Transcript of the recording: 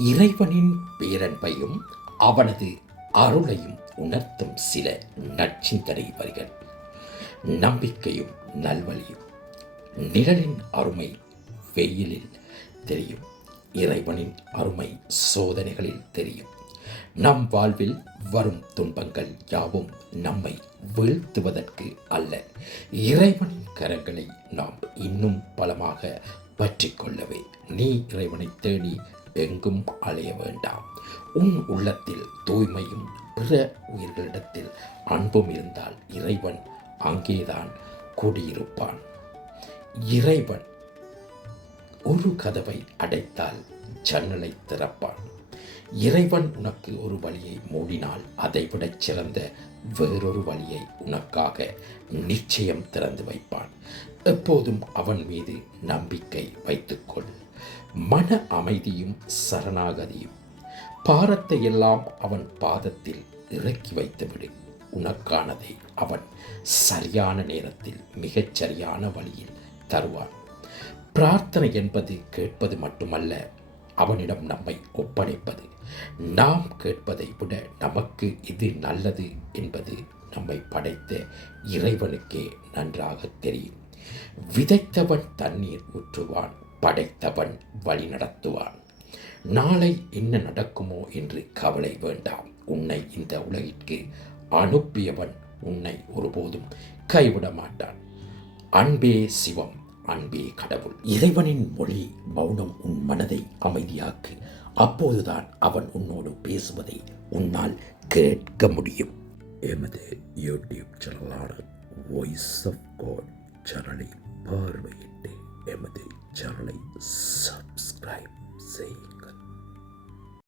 இறைவனின் பேரன்பையும் அவனது அருளையும் உணர்த்தும் சில நற்சிந்தனை வரிகள். நம்பிக்கையும் நல்வழியும். நிழலின் அருமை வெயிலில் தெரியும், இறைவனின் அருமை சோதனைகளில் தெரியும். நம் வாழ்வில் வரும் துன்பங்கள் யாவும் நம்மை வீழ்த்துவதற்கு அல்ல, இறைவனின் கரங்களை நாம் இன்னும் பலமாக பற்றி கொள்ளவே. நீ இறைவனை தேடி எங்கும் அலைய வேண்டாம். உன் உள்ளத்தில் தூய்மையும் பிற உயிர்களிடத்தில் அன்பும் இருந்தால் இறைவன் அங்கேதான் குடியிருப்பான். இறைவன் ஒரு கதவை அடைத்தால் ஜன்னலை திறப்பான். இறைவன் உனக்கு ஒரு வழியை மூடினால் அதைவிடச் சிறந்த வேறொரு வழியை உனக்காக நிச்சயம் திறந்து வைப்பான். எப்போதும் அவன் மீது நம்பிக்கை வைத்துக்கொள். மன அமைதியும் சரணாகதியும். பாரத்தை எல்லாம் அவன் பாதத்தில் இறக்கி வைத்துவிடு. உனக்கானதை அவன் சரியான நேரத்தில் மிகச் சரியான வழியில் தருவான். பிரார்த்தனை என்பது கேட்பது மட்டுமல்ல, அவனிடம் நம்மை ஒப்படைப்பது. நாம் கேட்பதை விட நமக்கு இது நல்லது என்பது நம்மை படைத்த இறைவனுக்கே நன்றாக தெரியும். விதைத்தவன் தண்ணீர் ஊற்றுவான், படைத்தவன் வழி நடத்துவான். நாளை என்ன நடக்குமோ என்று கவலை வேண்டாம். உன்னை இந்த உலகிற்கு அனுப்பியவன் உன்னை ஒருபோதும் கைவிட மாட்டான். அன்பே சிவம், அன்பே கடவுள். இறைவனின் மொழி மௌனம். உன் மனதை அமைதியாக்கு. அப்போதுதான் அவன் உன்னோடு பேசுவதை உன்னால் கேட்க முடியும். எமது யூடியூப் சேனலான வாய்ஸ் ஆஃப் காட் சேனலை பார்வையிட்டு எமது சேனலை சப்ஸ்கிரைப் செய்.